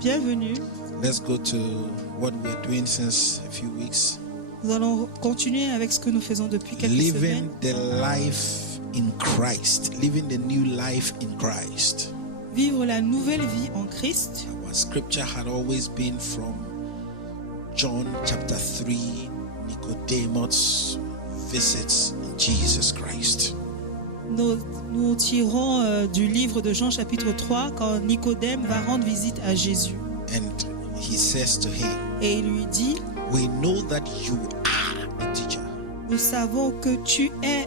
Bienvenue. Let's go to what we're doing since a few weeks. Nous allons continuer avec ce que nous faisons depuis quelques Living semaines. the life in Christ. Living the new life in Christ. Vivre la nouvelle vie en Christ. Our scripture had always been from John chapter 3. Nicodemus visits Jesus Christ. Nous tirons du livre de Jean chapitre 3 quand Nicodème va rendre visite à Jésus. And he says to him, Et il lui dit, we know that you are a teacher. nous savons que tu es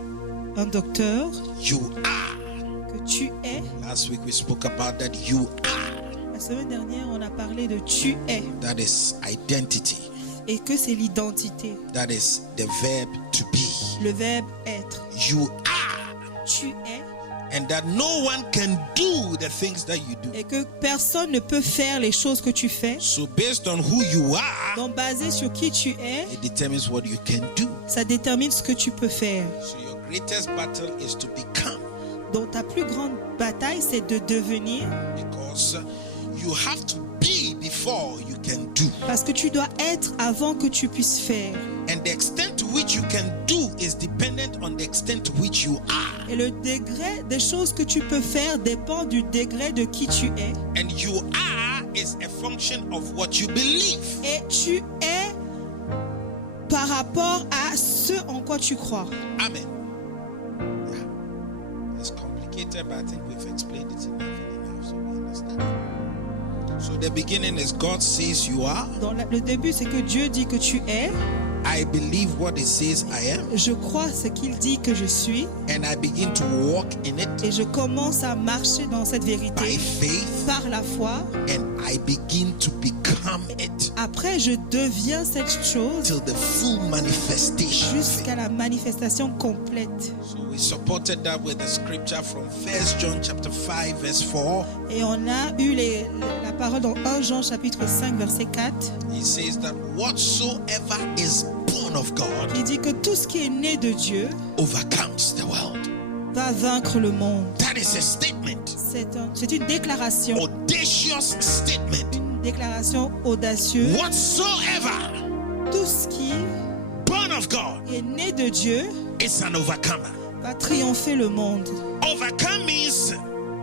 un docteur, You are. que tu es. Last week we spoke about that you are. La semaine dernière, on a parlé de tu es That is identity. et que c'est l'identité, That is the verb to be. le verbe être. You are. Tu es And that no one can do the things that you do. et que personne ne peut faire les choses que tu fais. So based on who you are, Donc basé sur qui tu es, it determines what you can do. ça détermine ce que tu peux faire. So your greatest battle is to become. Donc ta plus grande bataille, c'est de devenir, Because you have to be before you can do. parce que tu dois être avant que tu puisses faire. And the extent to which you can do is dependent on the extent to which you are. Et le degré des choses que tu peux faire dépend du degré de qui tu es. And you are is a function of what you believe. Et tu es par rapport à ce en quoi tu crois. Amen. Yeah. It's complicated, but I think we've explained it enough so we understand. So the beginning is God says you are. Dans le début, c'est que Dieu dit que tu es. I believe what it says I am. Je crois ce qu'il dit que je suis. And I begin to walk in it Et je commence à marcher dans cette by vérité faith. par la foi. And I begin to become it Après, je deviens cette chose till the full manifestation of it. jusqu'à la manifestation complète. So we supported that with the scripture from 1 John chapter 5 verse 4. Et on a eu la parole dans 1 Jean chapitre 5 verset 4. He says that whatsoever is born of God Il dit que tout ce qui est né de Dieu overcomes the world. va vaincre le monde. That is a statement, C'est une déclaration, audacious statement. une déclaration audacieuse. Whatsoever Tout ce qui born of God est né de Dieu is an overcomer. va triompher le monde. Overcome means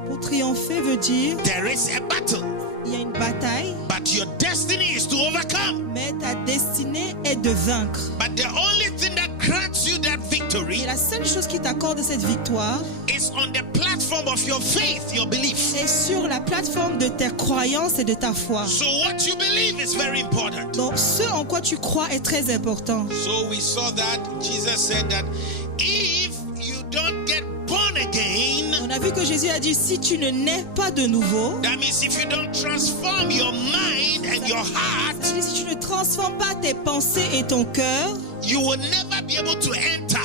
Pour triompher veut dire there is a battle, il y a une bataille, but your destiny is to overcome. mais ta destinée est de vaincre. But the only thing that grants you that victory Et la seule chose qui t'accorde cette victoire is on the platform of your faith, your belief. est sur la plateforme de ta croyance et de ta foi. So what you believe is very important. Donc ce en quoi tu crois est très important. So we saw that Jesus said that if you don't get born again, On a vu que Jésus a dit si tu ne nais pas de nouveau, that means if you don't transform your mind and your heart, ça veut dire si tu ne transformes pas tes pensées et ton cœur, you will never be able to enter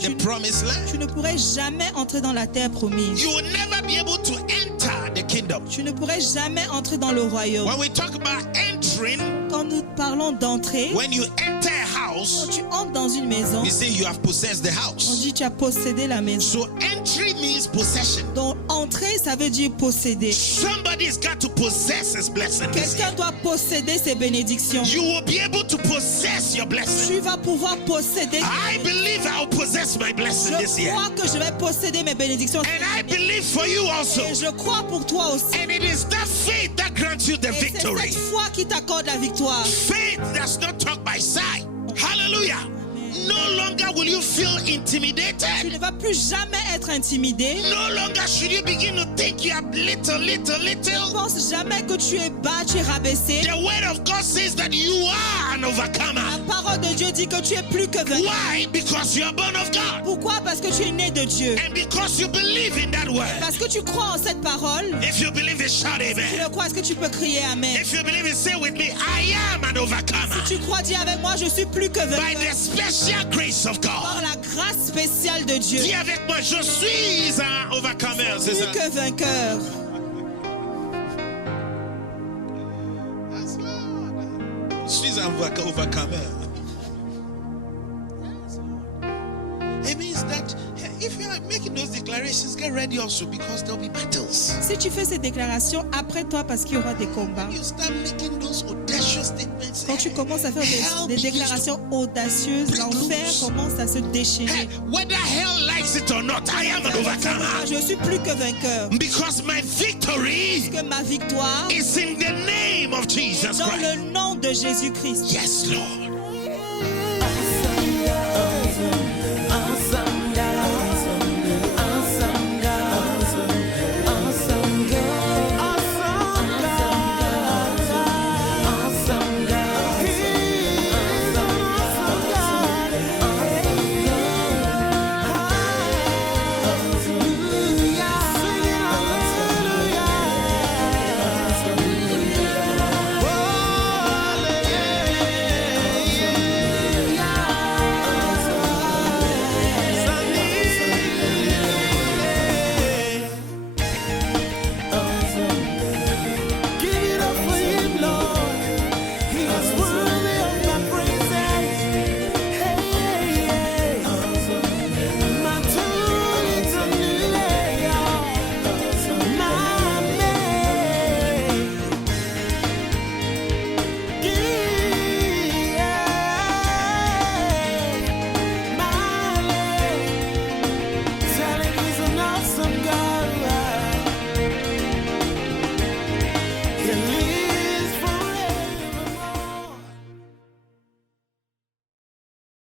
the promised land. tu ne pourrais jamais entrer dans la terre promise. You will never be able to enter the kingdom. Tu ne pourrais jamais entrer dans le royaume. When we talk about entering, Quand nous parlons d'entrer, when you enter a house, Quand tu entres dans une maison, we say you have possessed the on house. dit tu as possédé la maison. So entry means possession. Donc entrer, ça veut dire posséder. Somebody's got to possess his blessing this year. Quelqu'un doit posséder ses bénédictions. You will be able to possess your blessing. Tu vas pouvoir posséder. I believe I'll possess my blessing this Je year. crois que je vais posséder mes bénédictions. And I believe for you also. Et je crois pour toi aussi. And it is that faith that grants you the Et c'est victory. cette foi qui t'accorde la victoire. Faith does not talk by sight. Hallelujah. No longer will you feel Tu intimidated. ne vas plus jamais être intimidé. No longer should you begin to think you are little. Ne pense jamais que tu es bas, tu es rabaissé. The word of God says that you are an La overcomer. parole de Dieu dit que tu es plus que vainqueur. Why? Because you are born of God. Pourquoi? Parce que tu es né de Dieu. And because you believe in that word. Parce que tu crois en cette parole. If you believe it, shout Tu amen. le crois, est-ce que tu peux crier Amen? If you believe it, say with me, I am an overcomer. Tu crois, dis avec moi, je suis plus que By vainqueur. the special grace of Par God. la grâce spéciale de Dieu. Dis avec moi, je suis un overcomer. C'est Plus ça. que vainqueur. That's Lord. Je suis un overcomer. Yes, Lord. It means that if you are making those declarations, get ready also because there'll be battles. Si tu fais ces déclarations, après toi, parce qu'il y aura des combats. You start making those audacious statements. Quand tu commences à faire des déclarations audacieuses, l'enfer commence à se déchirer. Hey, whether hell likes it or not, I am an overcomer. Je suis plus que vainqueur. Because my victory Que ma victoire is in the name of Jesus est dans Christ. le nom de Jésus-Christ. Yes, Lord.